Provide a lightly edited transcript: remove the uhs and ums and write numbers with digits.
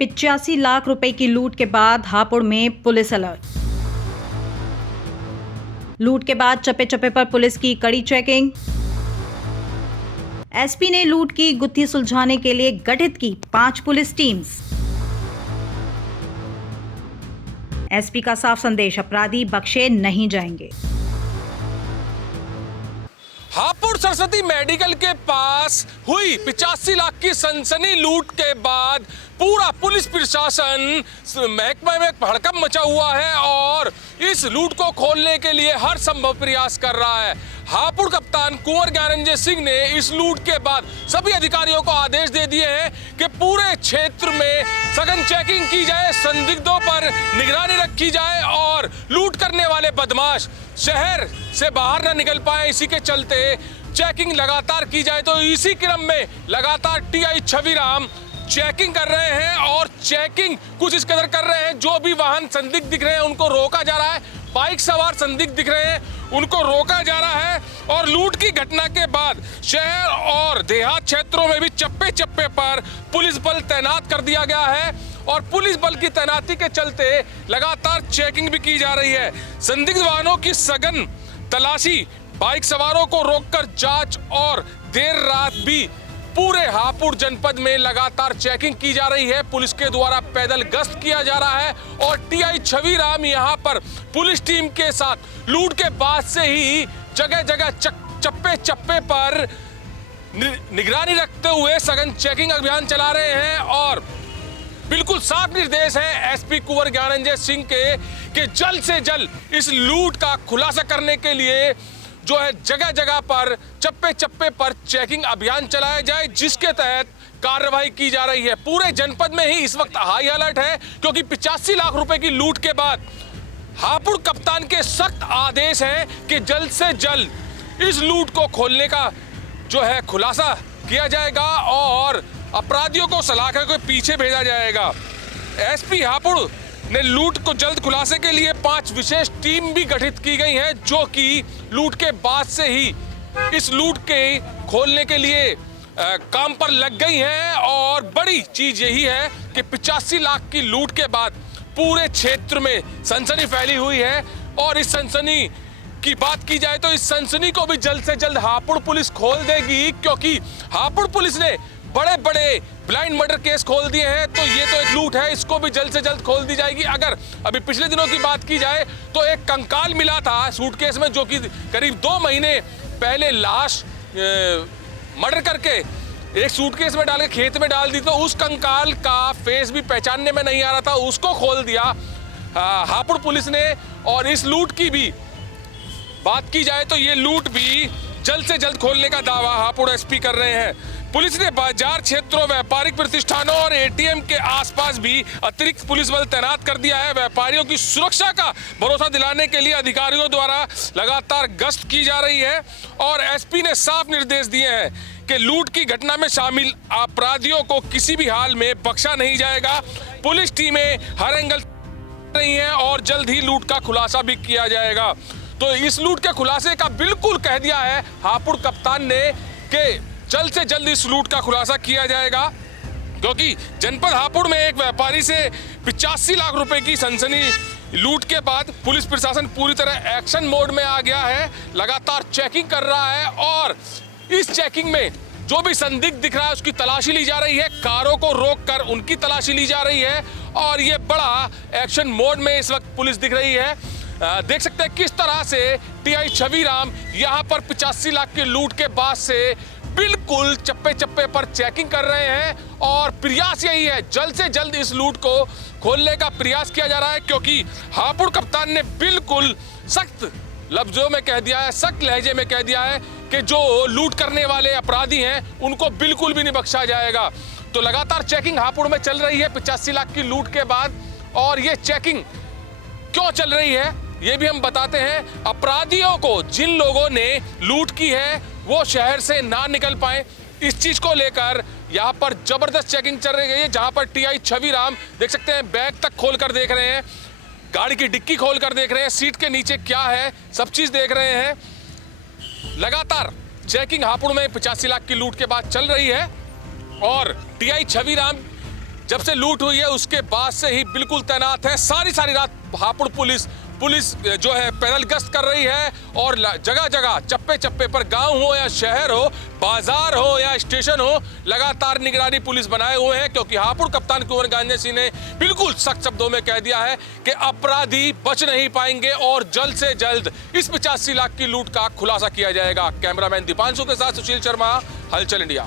85 लाख रुपए की लूट के बाद हापुड़ में पुलिस अलर्ट। लूट के बाद चप्पे चप्पे पर पुलिस की कड़ी चेकिंग। एसपी ने लूट की गुत्थी सुलझाने के लिए गठित की 5 पुलिस टीम्स। एसपी का साफ संदेश, अपराधी बख्शे नहीं जाएंगे। हापुड़ सरस्वती मेडिकल के पास हुई 85 लाख की सनसनी लूट के बाद पूरा पुलिस प्रशासन महकमे में भड़कम मचा हुआ है और इस लूट को खोलने के लिए हर संभव प्रयास कर रहा है। हापुड़ कप्तान कुंवर ज्ञानंजय सिंह ने इस लूट के बाद सभी अधिकारियों को आदेश दे दिए हैं कि पूरे क्षेत्र में सघन चेकिंग की जाए, संदिग्धों पर निगरानी रखी जाए और लूट करने वाले बदमाश शहर से बाहर ना निकल पाए। इसी के चलते चेकिंग लगातार की जाए। तो इसी क्रम में लगातार टीआई छविराम चेकिंग कर रहे हैं और चेकिंग कुछ इस कदर कर रहे हैं, जो भी वाहन संदिग्ध दिख रहे हैं उनको रोका जा रहा है। बाइक सवार संदिग्ध दिख रहे हैं उनको रोका जा रहा है और लूट की घटना के बाद शहर और देहात क्षेत्रों में भी चप्पे चप्पे पर पुलिस बल तैनात कर दिया गया है और पुलिस बल की तैनाती के चलते लगातार चेकिंग भी की जा रही है। संदिग्ध वाहनों की सघन तलाशी, बाइक सवारों को रोककर जांच और देर रात भी पूरे हापुड़ जनपद में लगातार चेकिंग की जा रही है। पुलिस के द्वारा पैदल गश्त किया जा रहा है और टीआई छविराम यहां पर पुलिस टीम के साथ लूट के बाद से ही जगह जगह चप्पे चप्पे पर निगरानी रखते हुए सघन चेकिंग अभियान चला रहे हैं और बिल्कुल साफ निर्देश है एसपी कुंवर ज्ञानंजय सिंह के कि जल्द से जल्द इस लूट का खुलासा करने के लिए जो है जगह जगह पर चप्पे चप्पे पर चेकिंग अभियान चलाया जाए, जिसके तहत कार्रवाई की जा रही है। पूरे जनपद में ही इस वक्त हाई अलर्ट है क्योंकि 85 लाख रुपए की लूट के बाद हापुड़ कप्तान के सख्त आदेश हैं कि जल्द से जल्द इस लूट को खोलने का जो है खुलासा किया जाएगा और अपराधियों को सलाखों के पीछे भेजा जाएगा। एसपी हापुड़ ने लूट को जल्द खुलासे के लिए 5 विशेष टीम भी गठित की गई हैं, जो कि लूट के बाद से ही इस लूट के खोलने के लिए काम पर लग गई हैं। और बड़ी चीज यही है कि 85 लाख की लूट के बाद पूरे क्षेत्र में सनसनी फैली हुई है और इस सनसनी की बात की जाए तो इस सनसनी को भी जल्द से जल्द हापुड़ पुलिस खोल देगी, क्योंकि हापुड़ पुलिस ने बड़े बड़े ब्लाइंड मर्डर केस खोल दिए हैं। तो ये तो एक लूट है, इसको भी जल्द से जल्द खोल दी जाएगी। अगर अभी पिछले दिनों की बात की जाए तो एक कंकाल मिला था सूटकेस में, जो कि करीब 2 महीने पहले लाश मर्डर करके एक सूटकेस में डाल के खेत में डाल दी। तो उस कंकाल का फेस भी पहचानने में नहीं आ रहा था, उसको खोल दिया हापुड़ पुलिस ने। और इस लूट की भी बात की जाए तो ये लूट भी जल्द से जल्द खोलने का दावा हापुड़ एसपी कर रहे हैं। पुलिस ने बाजार क्षेत्रों, व्यापारिक प्रतिष्ठानों और एटीएम के आसपास भी अतिरिक्त पुलिस बल तैनात कर दिया है। व्यापारियों की सुरक्षा का भरोसा दिलाने के लिए अधिकारियों द्वारा लगातार गश्त की जा रही है और एसपी ने साफ निर्देश दिए हैं कि लूट की घटना में शामिल अपराधियों को किसी भी हाल में बख्शा नहीं जाएगा। पुलिस टीमें हर एंगल रही हैं और जल्द ही लूट का खुलासा भी किया जाएगा। तो इस लूट के खुलासे का बिल्कुल कह दिया है हापुड़ कप्तान ने कि जल्द से जल्द इस लूट का खुलासा किया जाएगा, क्योंकि जनपद हापुड़ में एक व्यापारी से 85 लाख रुपए की सनसनी लूट के बाद पुलिस प्रशासन पूरी तरह एक्शन मोड में आ गया है, लगातार चेकिंग कर रहा है और इस चेकिंग में जो भी संदिग्ध दिख रहा है उसकी तलाशी ली जा रही है, कारों को रोककर उनकी तलाशी ली जा रही है और ये बड़ा एक्शन मोड में इस वक्त पुलिस दिख रही है। देख सकते हैं किस तरह से टीआई छविराम यहाँ पर 85 लाख की लूट के बाद से बिल्कुल चप्पे चप्पे पर चेकिंग कर रहे हैं और प्रयास यही है जल्द से जल्द इस लूट को खोलने का प्रयास किया जा रहा है, क्योंकि हापुड़ कप्तान ने बिल्कुल सख्त लफ्जों में कह दिया है, सख्त लहजे में कह दिया है कि जो लूट करने वाले अपराधी हैं उनको बिल्कुल भी नहीं बख्शा जाएगा। तो लगातार चेकिंग हापुड़ में चल रही है 85 लाख की लूट के बाद। और ये चेकिंग क्यों चल रही है ये भी हम बताते हैं। अपराधियों को, जिन लोगों ने लूट की है वो शहर से ना निकल पाए, इस चीज को लेकर यहाँ पर जबरदस्त चेकिंग चल रही है, जहां पर टीआई छविराम देख सकते हैं बैग तक खोल कर देख रहे हैं, गाड़ी की डिक्की खोल कर देख रहे हैं, सीट के नीचे क्या है सब चीज देख रहे हैं। लगातार चेकिंग हापुड़ में 85 लाख की लूट के बाद चल रही है और टीआई छविराम जब से लूट हुई है उसके बाद से ही बिल्कुल तैनात है। सारी रात हापुड़ पुलिस जो है पैदल गश्त कर रही है और जगह जगह चप्पे चप्पे पर गांव हो या शहर हो, बाजार हो या स्टेशन हो, लगातार निगरानी पुलिस बनाए हुए हैं, क्योंकि हापुड़ कप्तान कुंवर गांधी सिंह ने बिल्कुल सख्त शब्दों में कह दिया है कि अपराधी बच नहीं पाएंगे और जल्द से जल्द इस 85 लाख की लूट का खुलासा किया जाएगा। कैमरामैन दीपांशु के साथ सुशील शर्मा, हलचल इंडिया।